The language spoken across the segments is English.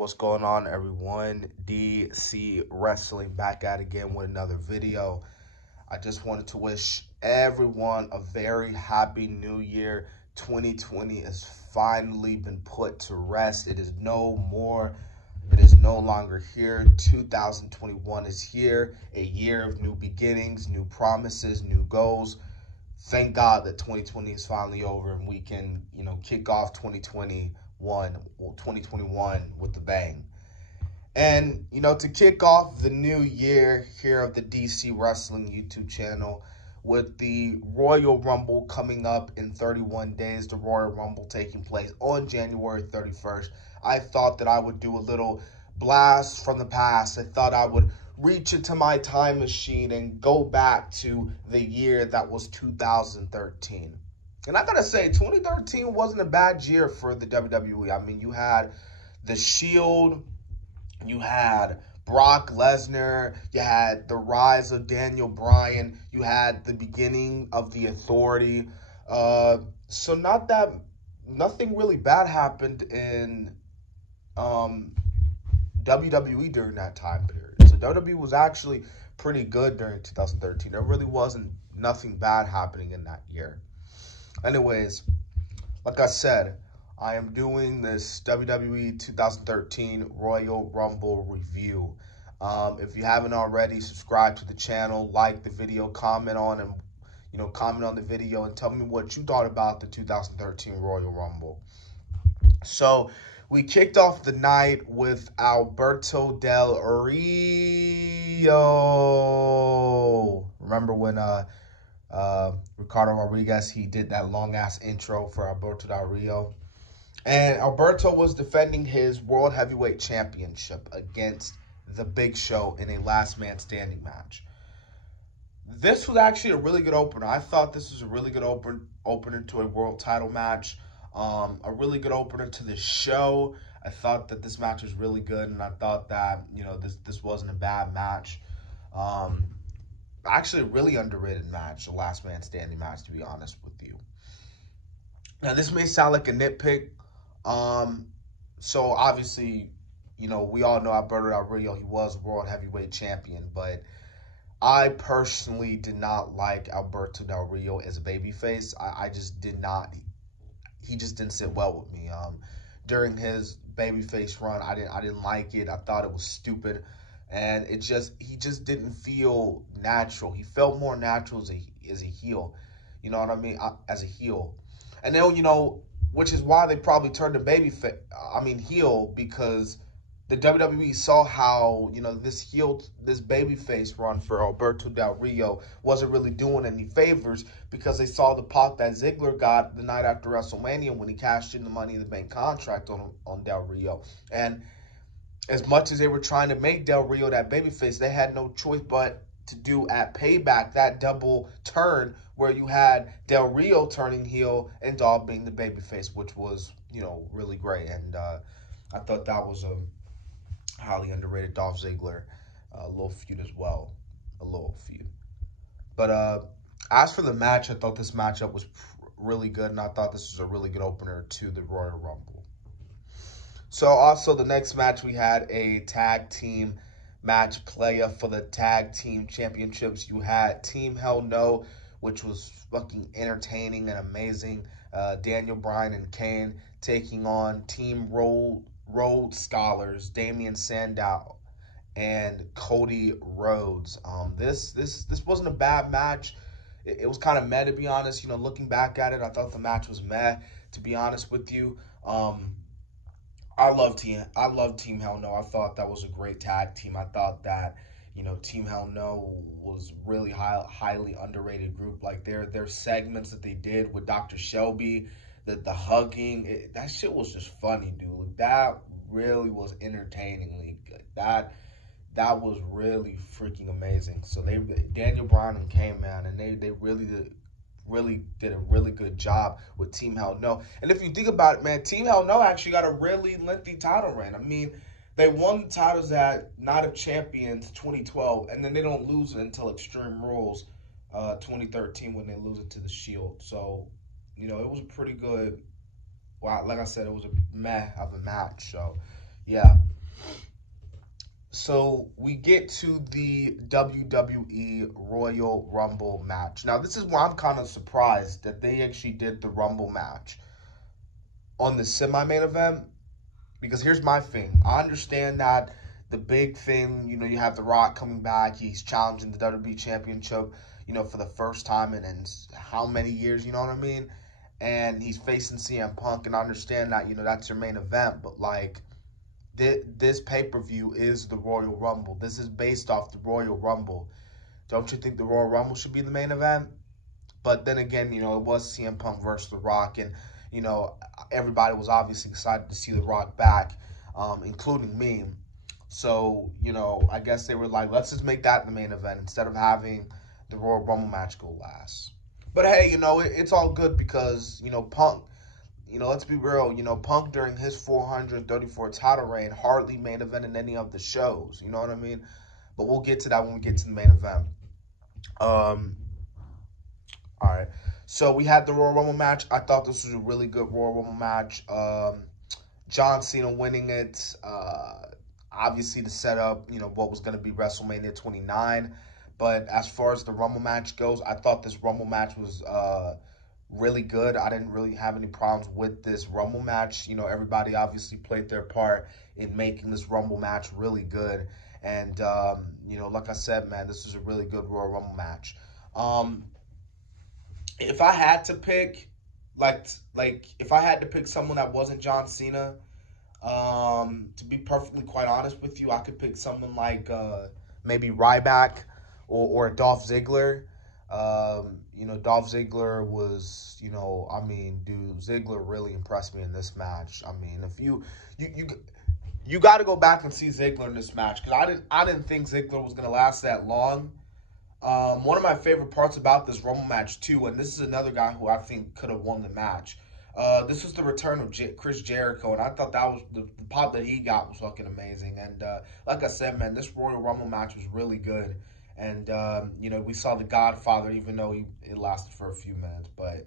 What's going on, everyone? DC Wrestling back at again with another video. I just wanted to wish everyone a very happy new year. 2020 has finally been put to rest. It is no longer here. 2021 is here, a year of new beginnings, new promises, new goals. Thank God that 2020 is finally over and we can, kick off 2021 with a bang. And, to kick off the new year here of the DC Wrestling YouTube channel with the Royal Rumble coming up in 31 days, the Royal Rumble taking place on January 31st, I thought that I would do a little blast from the past. I thought I would reach into my time machine and go back to the year that was 2013. And I gotta say, 2013 wasn't a bad year for the WWE. I mean, you had The Shield, you had Brock Lesnar, you had the rise of Daniel Bryan, you had the beginning of the Authority. So nothing really bad happened in WWE during that time period. So WWE was actually pretty good during 2013. There really wasn't nothing bad happening in that year. Anyways, like I said, I am doing this WWE 2013 Royal Rumble review. If you haven't already, subscribe to the channel, like the video, comment on the video and tell me what you thought about the 2013 Royal Rumble. So we kicked off the night with Alberto Del Rio. Remember when Ricardo Rodriguez, he did that long-ass intro for Alberto Del Rio? And Alberto was defending his World Heavyweight Championship against The Big Show in a last man standing match. This was actually a really good opener. I thought this was a really good opener to a world title match. A really good opener to the show. I thought that this match was really good, and I thought that, this wasn't a bad match. Actually a really underrated match, a last man standing match, to be honest with you. Now, this may sound like a nitpick. So obviously, we all know Alberto Del Rio, he was World Heavyweight Champion, but I personally did not like Alberto Del Rio as a babyface. I just did not. He just didn't sit well with me. During his babyface run, I didn't like it. I thought it was stupid, and he just didn't feel natural. He felt more natural as a heel. You know what I mean? As a heel, and then which is why they probably turned him heel, because the WWE saw how, this babyface run for Alberto Del Rio wasn't really doing any favors, because they saw the pop that Ziggler got the night after WrestleMania when he cashed in the Money in the Bank contract on Del Rio. And as much as they were trying to make Del Rio that babyface, they had no choice but to do at Payback that double turn where you had Del Rio turning heel and Dolph being the babyface, which was, really great. And I thought that was a highly underrated Dolph Ziggler little feud as well. A little feud. But as for the match, I thought this matchup was really good, and I thought this was a really good opener to the Royal Rumble. So also the next match, we had a tag team match playa for the tag team championships. You had Team Hell No, which was fucking entertaining and amazing. Daniel Bryan and Kane taking on Team Rhodes Scholars, Damian Sandow and Cody Rhodes. This wasn't a bad match. It was kind of meh, to be honest. Looking back at it, I thought the match was meh, to be honest with you. I love Team Hell No. I thought that was a great tag team. I thought that, Team Hell No was really highly underrated group. Like their segments that they did with Dr. Shelby, the hugging, that shit was just funny, dude. Like, that really was entertainingly good. That was really freaking amazing. So Daniel Bryan and Kane, man, and they really did a really good job with Team Hell No. And if you think about it, man, Team Hell No actually got a really lengthy title reign. I mean, they won the titles at Night of Champions 2012, and then they don't lose it until Extreme Rules 2013 when they lose it to The Shield. So, it was a pretty good, well, like I said, it was a meh of a match. So, Yeah. So we get to the WWE Royal Rumble match. Now, this is where I'm kind of surprised that they actually did the Rumble match on the semi-main event. Because here's my thing. I understand that the big thing, you know, you have The Rock coming back. He's challenging the WWE Championship, you know, for the first time in how many years, you know what I mean? And he's facing CM Punk, and I understand that, you know, that's your main event. But, like, this pay-per-view is the Royal Rumble. This is based off the Royal Rumble. Don't you think the Royal Rumble should be the main event? But then again, you know, it was CM Punk versus The Rock, and, you know, everybody was obviously excited to see The Rock back, including me. So, you know, I guess they were like, let's just make that the main event instead of having the Royal Rumble match go last. But, hey, you know, it's all good because, you know, Punk, you know, let's be real, you know, Punk during his 434 title reign hardly main evented any of the shows, you know what I mean? But we'll get to that when we get to the main event. All right. So we had the Royal Rumble match. I thought this was a really good Royal Rumble match. John Cena winning it, obviously to set up, you know, what was going to be WrestleMania 29. But as far as the Rumble match goes, I thought this Rumble match was really good. I didn't really have any problems with this Rumble match. You know, everybody obviously played their part in making this Rumble match really good. And, you know, like I said, man, this was a really good Royal Rumble match. If I had to pick, if I had to pick someone that wasn't John Cena, to be perfectly quite honest with you, I could pick someone like maybe Ryback or Dolph Ziggler. You know, Dolph Ziggler was, you know, I mean, dude, Ziggler really impressed me in this match. I mean, if you got to go back and see Ziggler in this match because I didn't think Ziggler was gonna last that long. One of my favorite parts about this Rumble match too, and this is another guy who I think could have won the match. This was the return of Chris Jericho, and I thought that was the pop that he got was fucking amazing. And like I said, man, this Royal Rumble match was really good. And, you know, we saw The Godfather, even though it lasted for a few minutes. But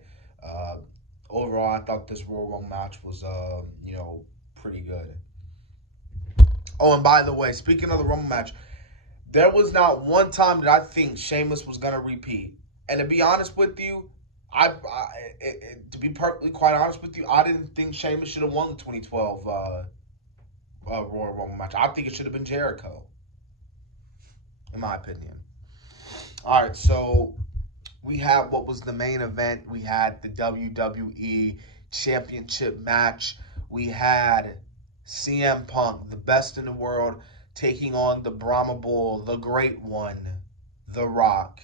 overall, I thought this Royal Rumble match was, you know, pretty good. Oh, and by the way, speaking of the Rumble match, there was not one time that I think Sheamus was going to repeat. And to be honest with you, to be perfectly quite honest with you, I didn't think Sheamus should have won the 2012 Royal Rumble match. I think it should have been Jericho, in my opinion. All right, so we had what was the main event. We had the WWE Championship match. We had CM Punk, the best in the world, taking on the Brahma Bull, the great one, The Rock.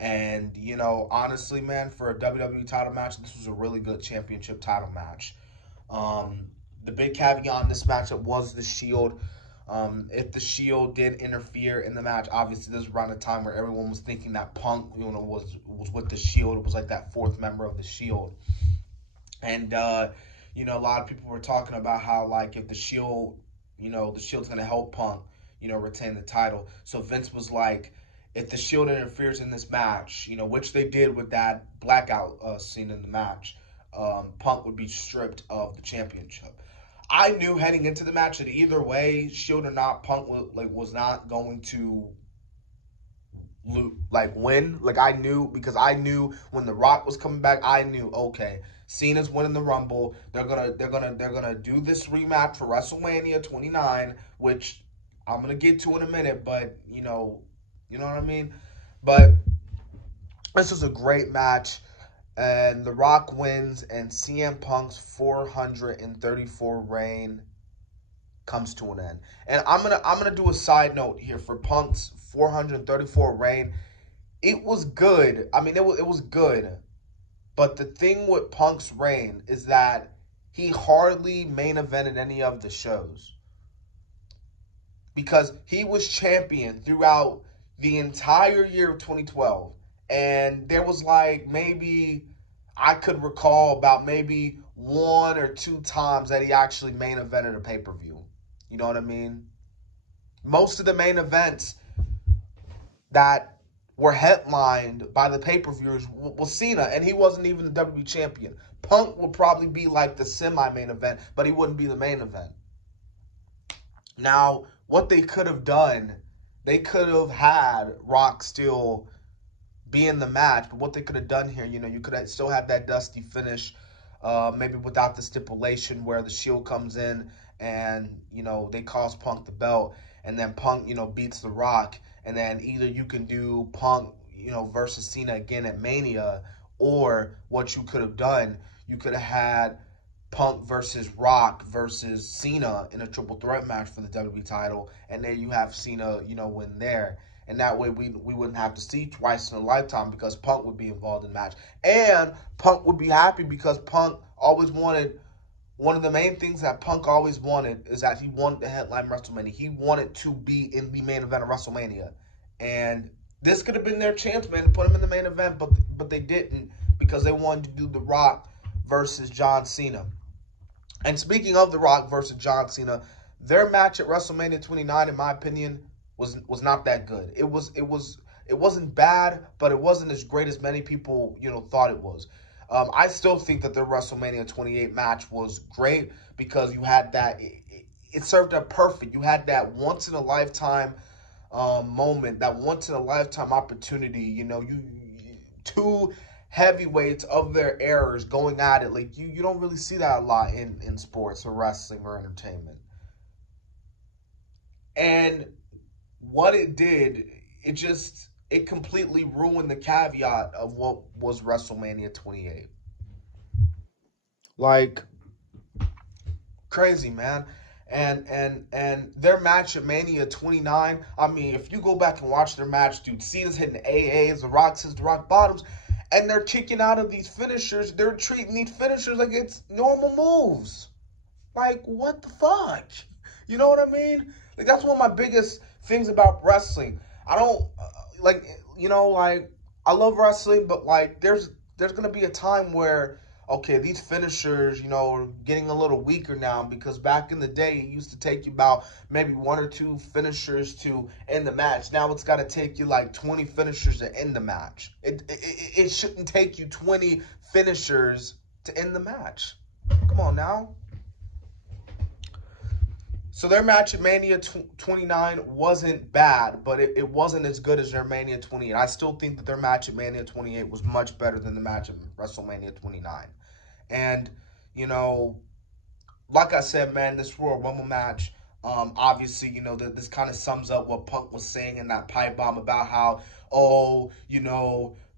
And, you know, honestly, man, for a WWE title match, this was a really good championship title match. The big caveat in this matchup was the Shield. If the Shield did interfere in the match, obviously this was around the time where everyone was thinking that Punk, you know, was with the Shield. It was like that fourth member of the Shield. And, you know, a lot of people were talking about how, like, if the Shield, you know, the Shield's going to help Punk, you know, retain the title. So Vince was like, if the Shield interferes in this match, you know, which they did with that blackout scene in the match, Punk would be stripped of the championship. I knew heading into the match that either way, Shield or not, Punk was not going to win. Like, I knew, because I knew when The Rock was coming back, I knew, okay, Cena's winning the Rumble. They're gonna do this rematch for WrestleMania 29, which I'm gonna get to in a minute, but you know what I mean? But this was a great match. And The Rock wins, and CM Punk's 434 reign comes to an end. And I'm gonna do a side note here for Punk's 434 reign. It was good. I mean, it was good. But the thing with Punk's reign is that he hardly main evented any of the shows. Because he was champion throughout the entire year of 2012. And there was like maybe, I could recall about maybe 1 or 2 times that he actually main evented a pay-per-view. You know what I mean? Most of the main events that were headlined by the pay-per-views was Cena, and he wasn't even the WWE champion. Punk would probably be like the semi-main event, but he wouldn't be the main event. Now, what they could have done, they could have had Rock still be in the match, but what they could have done here, you could have still had that dusty finish, maybe without the stipulation where the Shield comes in and, they cost Punk the belt, and then Punk, beats The Rock, and then either you can do Punk, versus Cena again at Mania, or what you could have done, you could have had Punk versus Rock versus Cena in a triple threat match for the WWE title, and then you have Cena, win there. And that way we wouldn't have to see twice in a lifetime, because Punk would be involved in the match. And Punk would be happy, because Punk always wanted, one of the main things that Punk always wanted is that he wanted to headline WrestleMania. He wanted to be in the main event of WrestleMania. And this could have been their chance, man, to put him in the main event, but they didn't, because they wanted to do The Rock versus John Cena. And speaking of The Rock versus John Cena, their match at WrestleMania 29, in my opinion, was not that good. It wasn't bad, but it wasn't as great as many people thought it was. I still think that their WrestleMania 28 match was great, because you had that. It served up perfect. You had that once in a lifetime moment, that once in a lifetime opportunity. You two heavyweights of their eras going at it. Like you don't really see that a lot in sports or wrestling or entertainment. And what it did, it completely ruined the caveat of what was WrestleMania 28. Like, crazy, man. And their match at Mania 29, I mean, if you go back and watch their match, dude, Cena's hitting AAs, The Rock says The Rock bottoms, and they're kicking out of these finishers. They're treating these finishers like it's normal moves. Like, what the fuck? You know what I mean? Like, that's one of my biggest things about wrestling. I don't, I love wrestling, but, there's going to be a time where, okay, these finishers, are getting a little weaker now, because back in the day, it used to take you about maybe one or two finishers to end the match. Now it's got to take you 20 finishers to end the match. It shouldn't take you 20 finishers to end the match. Come on now. So their match at Mania 29 wasn't bad, but it wasn't as good as their Mania 28. I still think that their match at Mania 28 was much better than the match at WrestleMania 29. And, like I said, man, this Royal Rumble match, obviously, this kind of sums up what Punk was saying in that pipe bomb about how,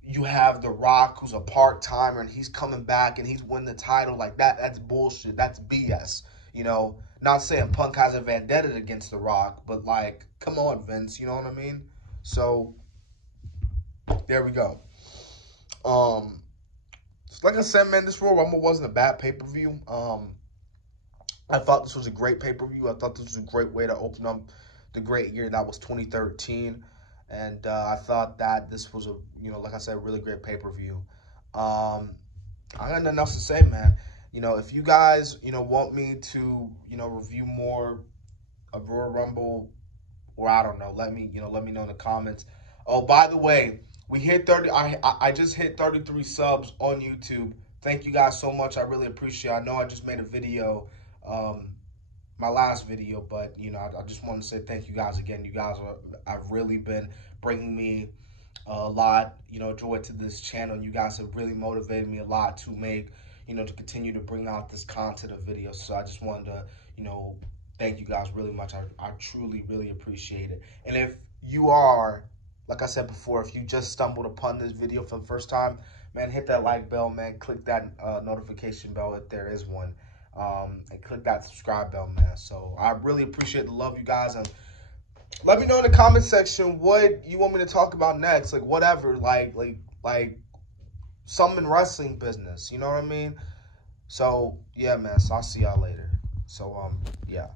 you have The Rock, who's a part-timer, and he's coming back and he's winning the title. Like, that's bullshit. That's BS, Not saying Punk has a vendetta against The Rock, but, come on, Vince, you know what I mean? So, there we go. Like I said, man, this Royal Rumble wasn't a bad pay-per-view. I thought this was a great pay-per-view. I thought this was a great way to open up the great year that was 2013. And I thought that this was like I said, a really great pay-per-view. I got nothing else to say, man. If you guys, want me to, review more of Royal Rumble, or I don't know, let me know in the comments. Oh, by the way, we hit 30. I just hit 33 subs on YouTube. Thank you guys so much. I really appreciate it. I know I just made a video, my last video, but, I just want to say thank you guys again. You guys have really been bringing me a lot, joy to this channel. You guys have really motivated me a lot to make, to continue to bring out this content of videos. So I just wanted to, thank you guys really much. I truly, really appreciate it. And if you are, like I said before, if you just stumbled upon this video for the first time, man, hit that like bell, man. Click that notification bell if there is one. And click that subscribe bell, man. So I really appreciate the love, you guys. And let me know in the comment section what you want me to talk about next. Like, whatever. Like some in wrestling business. You know what I mean? So, yeah, man. So I'll see y'all later. So, yeah.